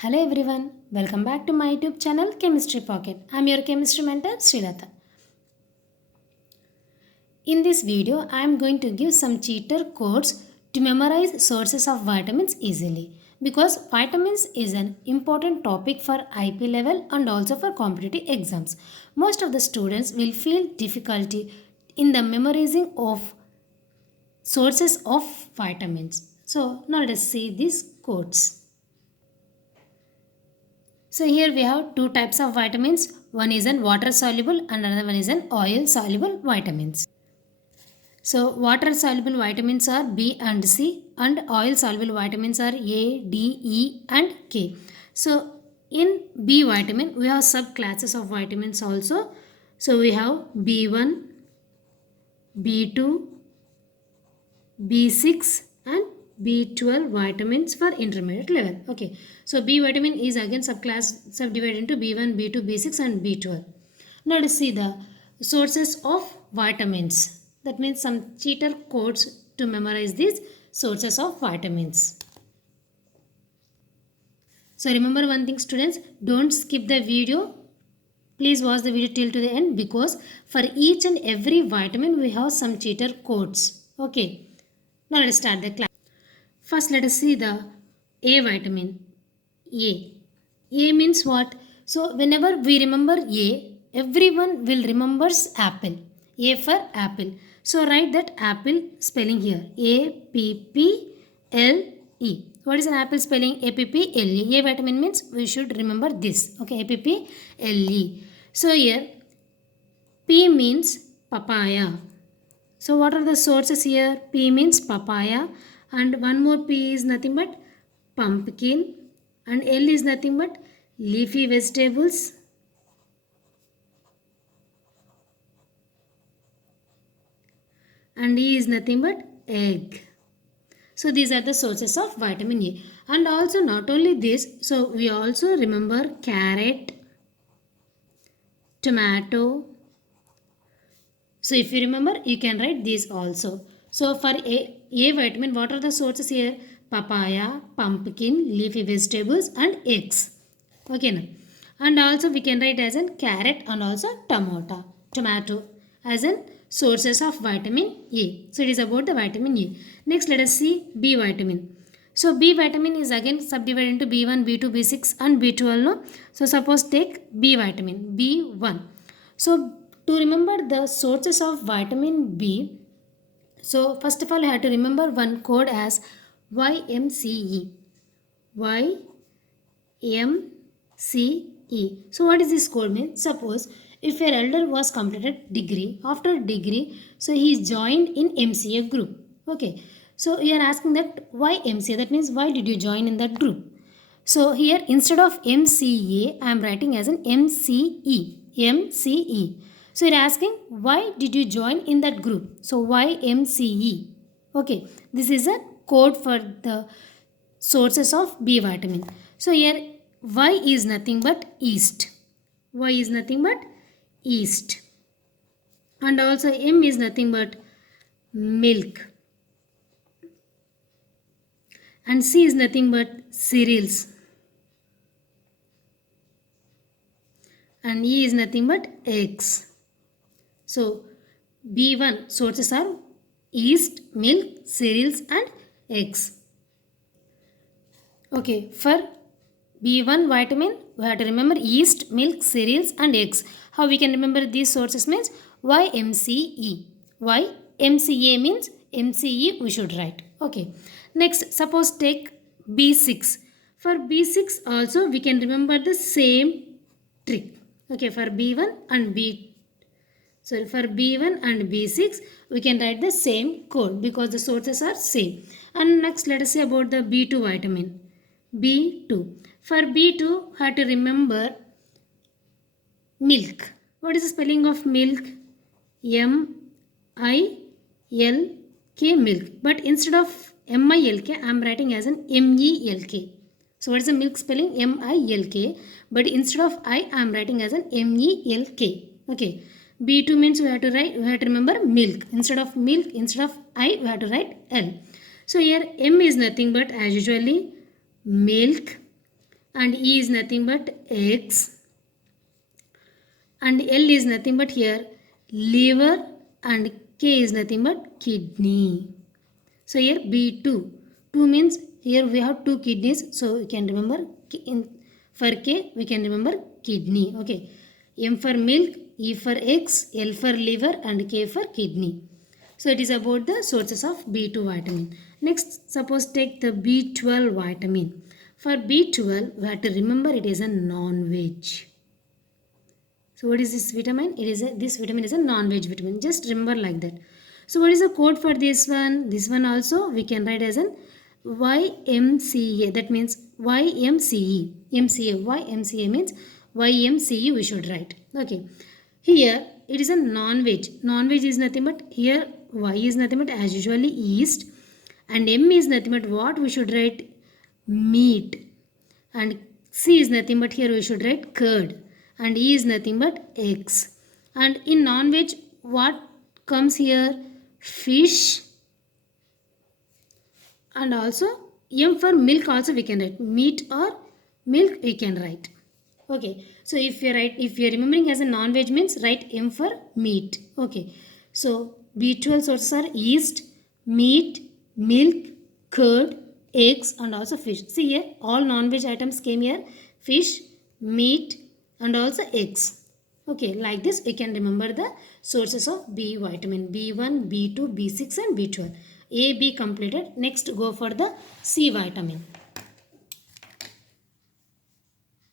Hello everyone, welcome back to my YouTube channel Chemistry Pocket. I am your chemistry mentor Sreelatha. In this video, I am going to give some cheater codes to memorize sources of vitamins easily because vitamins is an important topic for IP level and also for competitive exams. Most of the students will feel difficulty in the memorizing of sources of vitamins. So now let us see these codes. So here we have two types of vitamins. One is an water soluble and another one is an oil soluble vitamins. So water soluble vitamins are B and C and oil soluble vitamins are A, D, E and K. So in B vitamin we have subclasses of vitamins also. So we have B1, B2, B6 and B12 vitamins for intermediate level. Okay. So B vitamin is again subdivided into B1, B2, B6 and B12. Now let's see the sources of vitamins. That means some cheater codes to memorize these sources of vitamins. So remember one thing students, don't skip the video. Please watch the video till to the end because for each and every vitamin we have some cheater codes. Okay. Now let's start the class. First let us see the A vitamin. A. A means what? So whenever we remember A, everyone will remember apple. A for apple. So write that apple spelling here. A-P-P-L-E. What is an apple spelling? A-P-P-L-E. A vitamin means we should remember this. Okay, A-P-P-L-E. So here P means papaya. So what are the sources here? P means papaya and one more P is nothing but pumpkin and L is nothing but leafy vegetables and E is nothing but egg. So these are the sources of vitamin A. And also not only this, so we also remember carrot, tomato. So if you remember, you can write these also. So for A vitamin, what are the sources here? Papaya, pumpkin, leafy vegetables and eggs. Okay now. And also we can write as a carrot and also tomato as in sources of vitamin A. So it is about the vitamin A. Next let us see B vitamin. So B vitamin is again subdivided into B1, B2, B6 and B12. No? So suppose take B vitamin, B1. So to remember the sources of vitamin B, so first of all I have to remember one code as YMCE. YMCE. So what is this code mean? Suppose if your elder was completed degree, after degree, so he is joined in MCA group. Okay. So you are asking that why MCA? That means why did you join in that group? So here instead of MCA, I am writing as an MCE. MCE. So you're asking why did you join in that group? So why MCE? Okay. This is a code for the sources of B vitamin. So here Y is nothing but yeast. Y is nothing but yeast. And also M is nothing but milk. And C is nothing but cereals. And E is nothing but eggs. So B1 sources are yeast, milk, cereals and eggs. Okay, for B1 vitamin, we have to remember yeast, milk, cereals and eggs. How we can remember these sources means YMCE. YMCA means MCE we should write. Okay. Next, suppose take B6. For B6 also we can remember the same trick. Okay, for B1 and for B1 and B6 we can write the same code because the sources are same. And next let us say about the B2 vitamin. B2. For B2 have to remember milk. What is the spelling of milk? M-I-L-K milk. But instead of M-I-L-K I am writing as an M-E-L-K. So what is the milk spelling? M-I-L-K. But instead of I am writing as an M-E-L-K. Okay. B2 means we have to remember milk. Instead of milk, instead of I, we have to write L. So here M is nothing but as usually milk and E is nothing but eggs, and L is nothing but here liver, and K is nothing but kidney. So here B2. 2 means here we have two kidneys. So we can remember for K we can remember kidney. Okay. M for milk, E for eggs, L for liver and K for kidney. So it is about the sources of B2 vitamin. Next, suppose take the B12 vitamin. For B12 we have to remember it is a non-veg. So what is this vitamin? This vitamin is a non-veg vitamin. Just remember like that. So what is the code for this one? This one also we can write as an YMCA. That means YMCE. MCA. YMCA means YMCE we should write. Okay. Here it is a non-veg. Non-veg is nothing but here Y is nothing but as usually yeast, and M is nothing but what we should write meat, and C is nothing but here we should write curd, and E is nothing but eggs. And in non-veg what comes here? Fish, and also M for milk also we can write meat or milk we can write. Okay, so if you're remembering as a non-veg means write M for meat. Okay, so B12 sources are yeast, meat, milk, curd, eggs and also fish. See here all non-veg items came here: fish, meat and also eggs. Okay, like this we can remember the sources of B vitamin: B1, B2, B6 and B12. A, B completed. Next go for the C vitamin.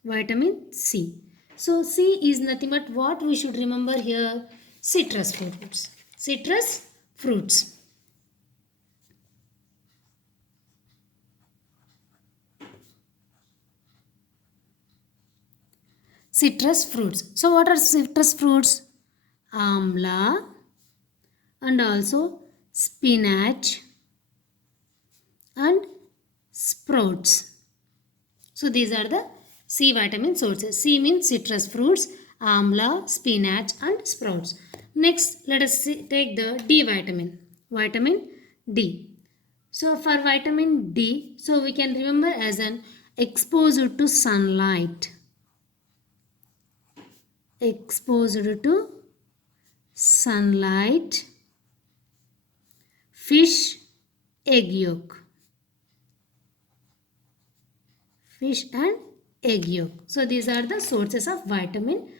Vitamin C. So C is nothing but what we should remember here? Citrus fruits. Citrus fruits. Citrus fruits. So what are citrus fruits? Amla and also spinach and sprouts. So these are the C vitamin sources. C means citrus fruits, amla, spinach and sprouts. Next, let us take the D vitamin. Vitamin D. So for vitamin D, so we can remember as an exposure to sunlight. Exposure to sunlight, fish, egg yolk. Fish and egg yolk. So these are the sources of vitamin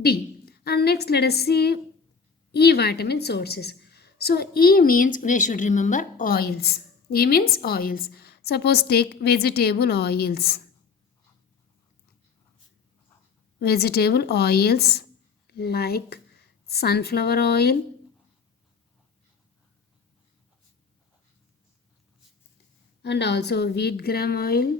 D. And next let us see E vitamin sources. So E means we should remember oils. E means oils. Suppose take vegetable oils. Vegetable oils like sunflower oil, and also wheat gram oil,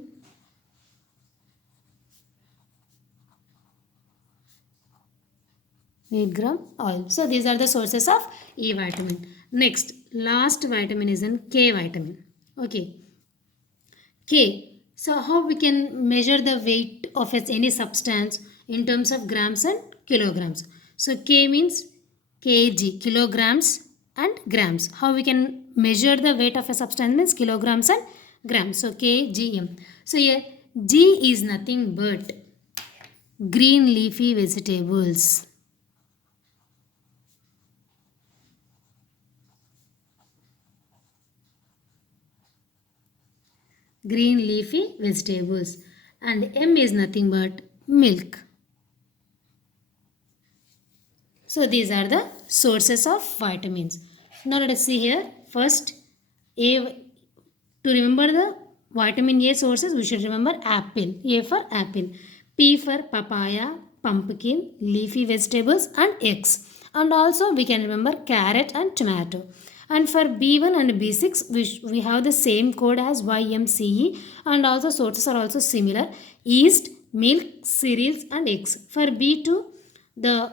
wheat gram oil. So these are the sources of E vitamin. Next, last vitamin is in K vitamin. Okay. K. So how we can measure the weight of any substance in terms of grams and kilograms. So K means kg, kilograms and grams. How we can measure the weight of a substance means kilograms and grams. So kgm. So here G is nothing but green leafy vegetables. Green leafy vegetables, and M is nothing but milk. So these are the sources of vitamins. Now let us see here. First, A, to remember the vitamin A sources we should remember apple. A for apple, P for papaya, pumpkin, leafy vegetables and eggs. And also we can remember carrot and tomato. And for B1 and B6 we have the same code as YMCE, and also sources are also similar: yeast, milk, cereals and eggs. For B2 the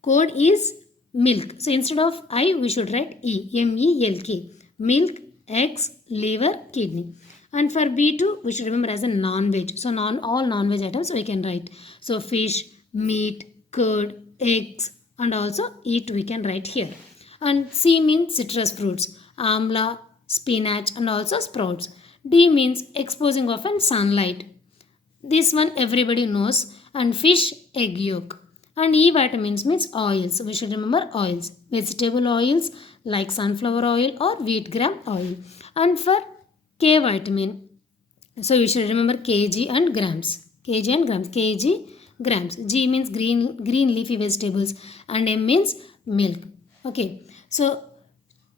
code is milk. So instead of I we should write E, M-E-L-K. Milk, eggs, liver, kidney. And for B2 we should remember as a non-veg. So all non-veg items we can write. So fish, meat, curd, eggs and also eat we can write here. And C means citrus fruits, amla, spinach and also sprouts. D means exposing of sunlight, This one everybody knows. And fish, egg yolk. And E vitamins means oils. We should remember oils. Vegetable oils like sunflower oil or wheat gram oil. And for K vitamin, so you should remember kg and grams. Kg and grams. Kg, grams. G means green leafy vegetables and M means milk. Okay. So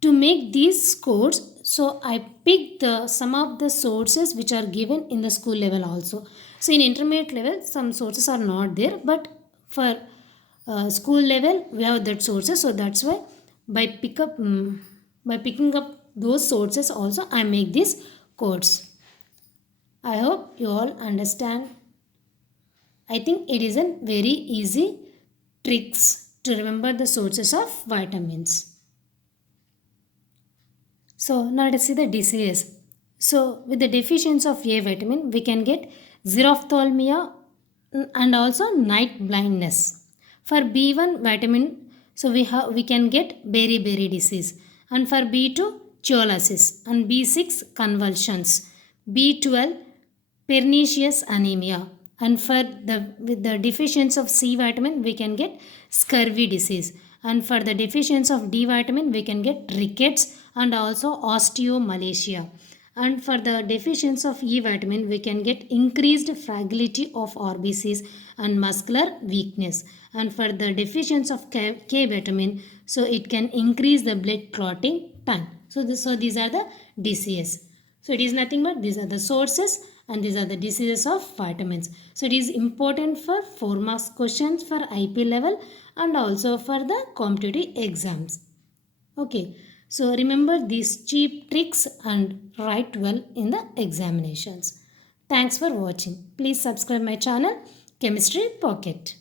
to make these scores, so I picked some of the sources which are given in the school level also. So in intermediate level, some sources are not there, but for school level we have that sources. So that's why by by picking up those sources also I make these codes. I hope you all understand. I think it is a very easy tricks to remember the sources of vitamins. So now let's see the diseases. So with the deficiency of A vitamin, we can get xerophthalmia and also night blindness. For B1 vitamin, so we can get beriberi disease, and for B2 chelosis, and B6 convulsions, B12 pernicious anemia, and for the with the deficiency of C vitamin we can get scurvy disease, and for the deficiency of D vitamin we can get rickets and also osteomalacia, and for the deficiency of E vitamin we can get increased fragility of RBCs and muscular weakness, and for the deficiency of K vitamin, so it can increase the blood clotting time. So these are the diseases. So it is nothing but these are the sources and these are the diseases of vitamins. So it is important for 4 marks questions for IP level and also for the competitive exams. Okay. So remember these cheap tricks and write well in the examinations. Thanks for watching. Please subscribe my channel Chemistry Pocket.